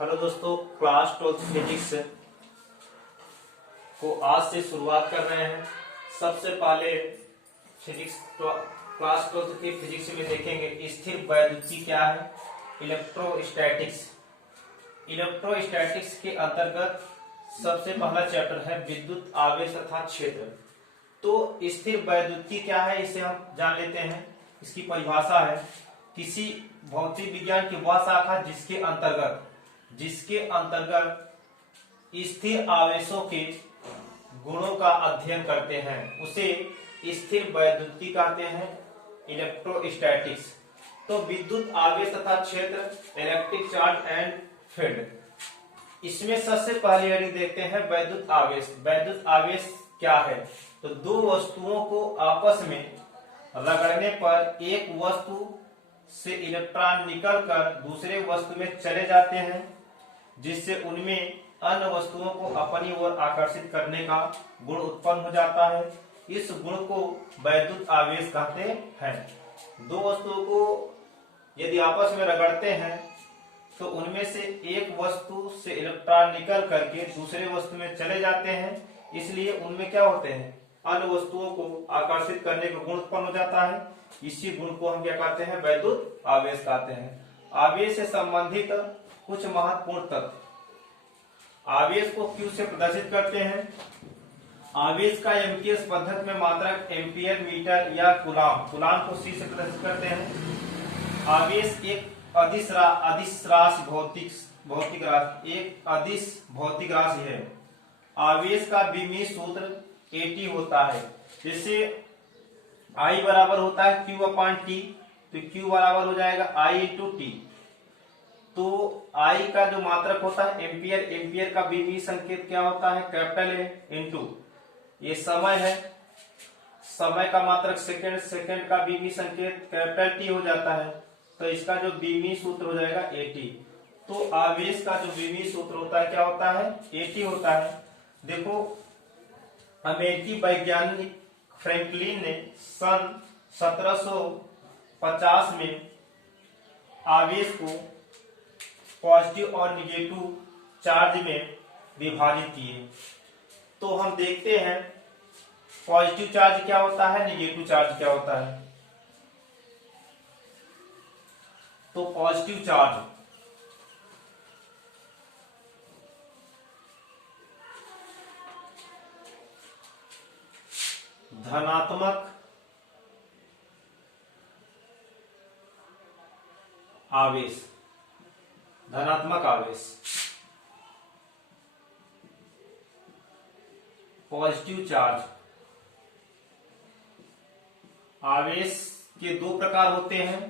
Hello दोस्तों, class 12 physics को आज से शुरुआत कर रहे हैं। सबसे पहले फिजिक्स क्लास 12 की फिजिक्स में देखेंगे स्थिर वैद्युति क्या है। इलेक्ट्रोस्टैटिक्स के अंतर्गत सबसे पहला चैप्टर है विद्युत आवेश तथा क्षेत्र। तो स्थिर वैद्युति क्या है, इसे हम जान लेते हैं। इसकी परिभाषा है किसी भौतिक विज्ञान की वह शाखा जिसके अंतर्गत स्थिर आवेशों के गुणों का अध्ययन करते हैं, उसे स्थिर वैद्युति कहते हैं, इलेक्ट्रोस्टैटिक्स। तो विद्युत आवेश तथा क्षेत्र, इलेक्ट्रिक चार्ज एंड फील्ड। इसमें सबसे पहले यदि देखते हैं वैद्युत आवेश क्या है, तो दो वस्तुओं को आपस में रगड़ने पर एक वस्तु से इलेक्ट्रॉन निकलकर दूसरे वस्तु में चले जाते हैं, जिससे उनमें अन्य वस्तुओं को अपनी ओर आकर्षित करने का गुण उत्पन्न हो जाता है। इस गुण को वैद्युत आवेश कहते हैं। दो वस्तुओं को यदि आपस में रगड़ते हैं तो उनमें से एक वस्तु से इलेक्ट्रॉन निकल करके दूसरे वस्तु में चले जाते हैं, इसलिए उनमें क्या होते हैं, अन्य वस्तुओं को आकर्षित करने का गुण उत्पन्न हो जाता है। इसी गुण को हम क्या कहते हैं, वैद्युत आवेश कहते हैं। आवेश से संबंधित कुछ महत्वपूर्ण तथ्य। आवेश को Q से प्रदर्शित करते हैं। आवेश का एम्पियर्स पद्धति में मात्रक एम्पियर, मीटर या कूलाम को C से प्रदर्शित करते हैं। आवेश एक अदिश भौतिक राशि है। आवेश का बीमीय सूत्र AT होता है, जिससे I बराबर होता है Q/T, तो Q बराबर हो जाएगा I/T। तो I का जो मात्रक होता है एम्पियर का बीमीय संकेत क्या होता है, कैपिटल A इंटू ये समय है, समय का मात्रक सेकंड का बीमीय संकेत कैपिटल T हो जाता है, तो इसका जो बीमीय सूत्र हो जाएगा AT। तो आवेश का जो बीमीय सूत्र होता है क्या होता है, AT होता है। देखो, अमेरिकी वैज्ञानिक फ्रैंकलिन ने सन 1750 में आवेश को पॉजिटिव और निगेटिव चार्ज में विभाजित किए। तो हम देखते हैं पॉजिटिव चार्ज क्या होता है, निगेटिव चार्ज क्या होता है। तो पॉजिटिव चार्ज धनात्मक आवेश, पॉजिटिव चार्ज। आवेश के दो प्रकार होते हैं,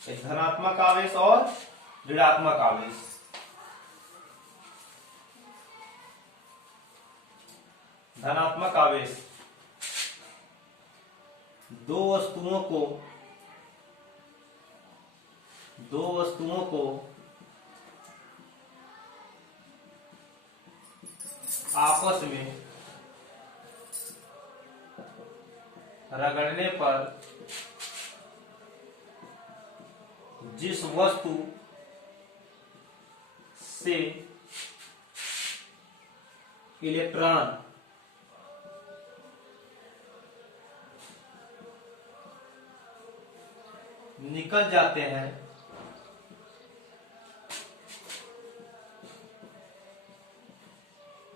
एक धनात्मक आवेश और ऋणात्मक आवेश। धनात्मक आवेश दो वस्तुओं को आपस में रगड़ने पर जिस वस्तु से इलेक्ट्रॉन निकल जाते हैं,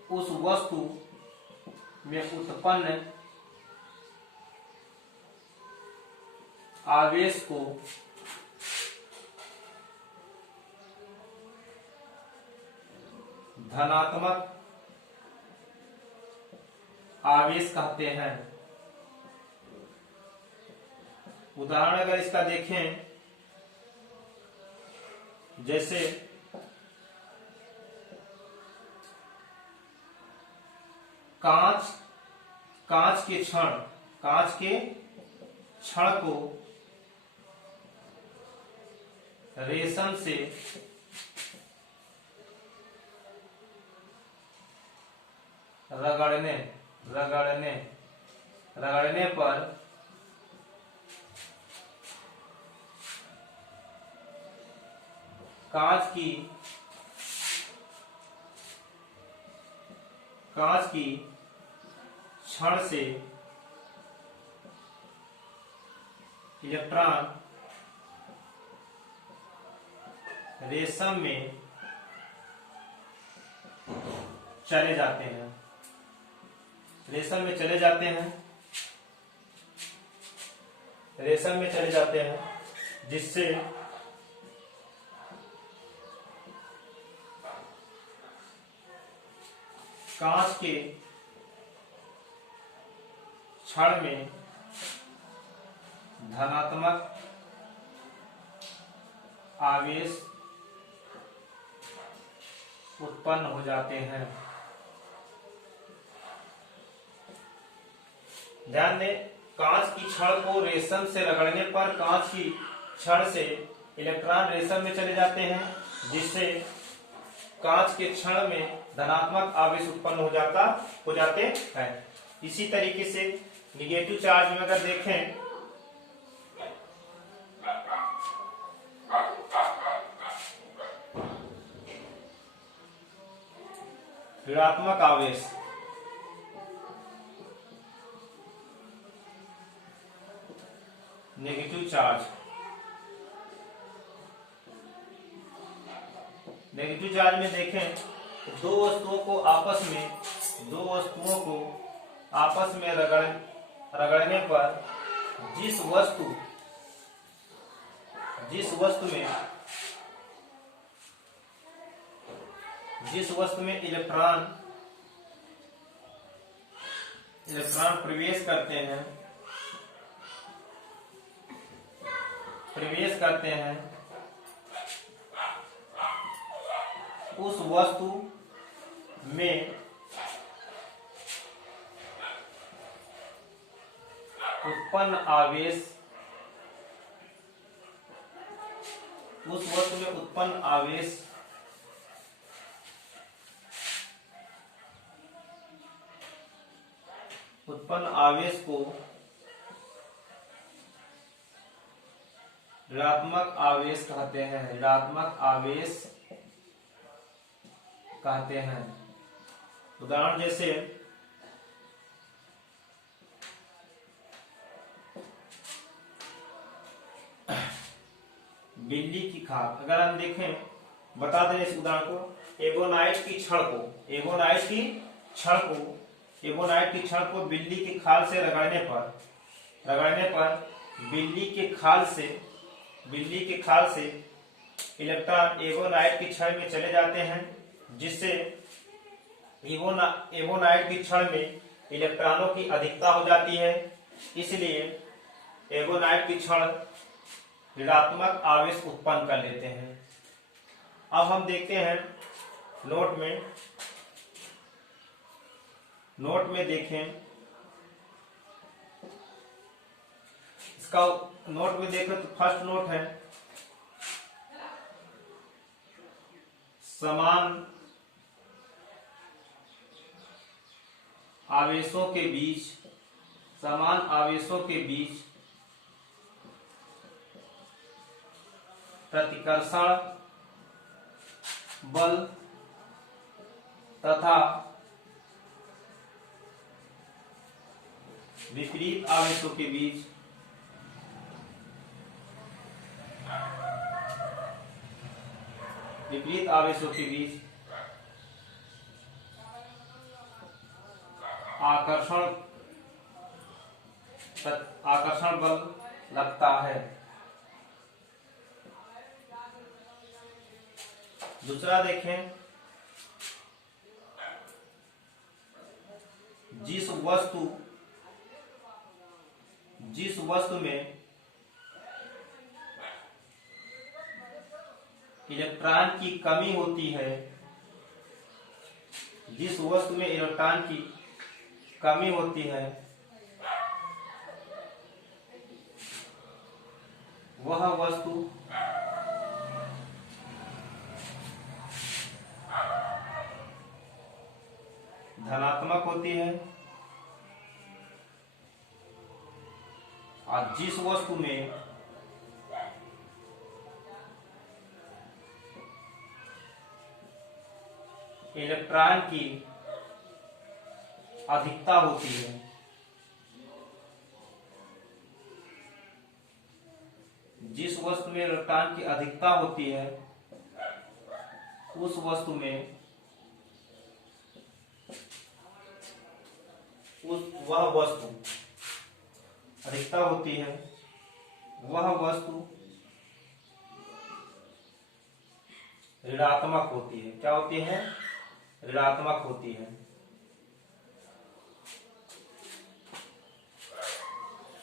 उस वस्तु में उत्पन्न आवेश को धनात्मक आवेश कहते हैं। उदाहरण अगर इसका देखें, जैसे कांच के क्षण को रेशम से रगड़ने पर कांच की कांच की छड़ से इलेक्ट्रॉन रेशम में चले जाते हैं, रेशम में चले जाते हैं, रेशम में चले जाते हैं, जिससे कांच के छड़ में धनात्मक आवेश उत्पन्न हो जाते हैं। ध्यान दें, कांच की छड़ को रेशम से रगड़ने पर कांच की छड़ से इलेक्ट्रॉन रेशम में चले जाते हैं, जिससे कांच के छड़ में धनात्मक आवेश उत्पन्न हो जाते हैं। इसी तरीके से निगेटिव चार्ज में अगर देखें, ऋणात्मक आवेश, नेगेटिव चार्ज, नेगेटिव चार्ज में देखें तो दो वस्तुओं को आपस में रगड़ने पर जिस वस्तु में इलेक्ट्रॉन प्रवेश करते हैं उस वस्तु में उत्पन्न आवेश को ऋणात्मक आवेश कहते हैं। उदाहरण जैसे बिल्ली की खाल, अगर हम देखें, बता दें इस उदाहरण को, एबोनाइट की छड़ को बिल्ली की खाल से रगड़ने पर बिल्ली के खाल से इलेक्ट्रॉन एबोनाइट की छड़ में चले जाते हैं, जिससे एबोनाइट की छड़ में इलेक्ट्रॉनों की अधिकता हो जाती है, इसलिए एबोनाइट की छड़ ऋणात्मक आवेश उत्पन्न कर लेते हैं। अब हम देखते हैं नोट में देखें, इसका नोट में देखें तो फर्स्ट नोट है समान आवेशों के बीच प्रतिकर्षण बल तथा विपरीत आवेशों के बीच आकर्षण बल लगता है। दूसरा देखें, जिस वस्तु में इलेक्ट्रॉन की कमी होती है, वह वस्तु धनात्मक होती है, और जिस वस्तु में इलेक्ट्रॉन की अधिकता होती है, जिस वस्तु में इलेक्ट्रॉन की अधिकता होती है उस वस्तु में वह वस्तु अधिकता होती है, वह वस्तु ऋणात्मक होती है। क्या होती है? ऋणात्मक होती है।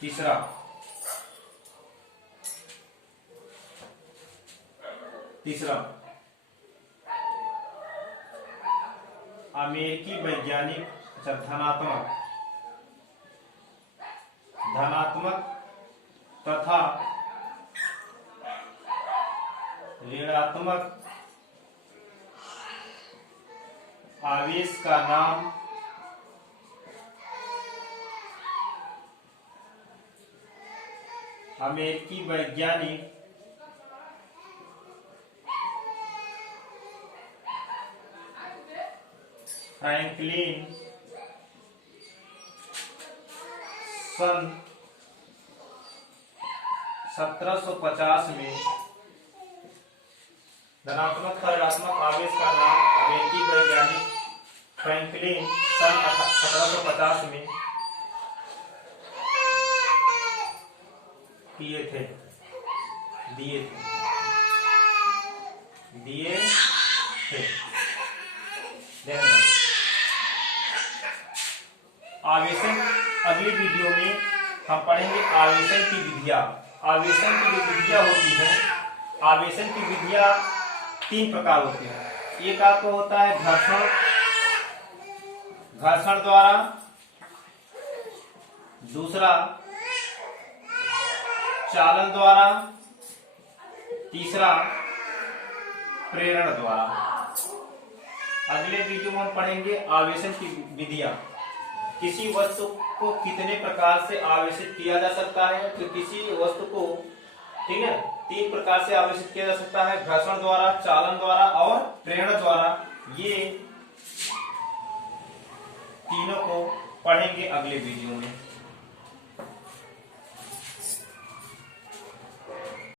तीसरा, अमेरिकी वैज्ञानिक धनात्मक तथा ऋणात्मक आवेश का नाम अमेरिकी वैज्ञानिक फ्रैंकलिन सन 1750 में धनात्मक और ऋणात्मक आवेश का नाम अमेरिकी वैज्ञानिक फ्रैंकलिन सन 1750 में दिए थे। आवेशन, अगली वीडियो में हम पढ़ेंगे आवेशन की विधियां। आवेशन की जो विधियां होती है, आवेशन की विधियां 3 प्रकार होती है। एक आपको होता है घर्षण द्वारा, दूसरा चालन द्वारा, तीसरा प्रेरण द्वारा। अगले वीडियो में हम पढ़ेंगे आवेशन की विधियां। किसी वस्तु को कितने प्रकार से आवेशित किया जा सकता है, तो किसी वस्तु को, ठीक है, 3 प्रकार से आवेशित किया जा सकता है, घर्षण द्वारा, चालन द्वारा और प्रेरण द्वारा। ये तीनों को पढ़ेंगे अगले वीडियो में।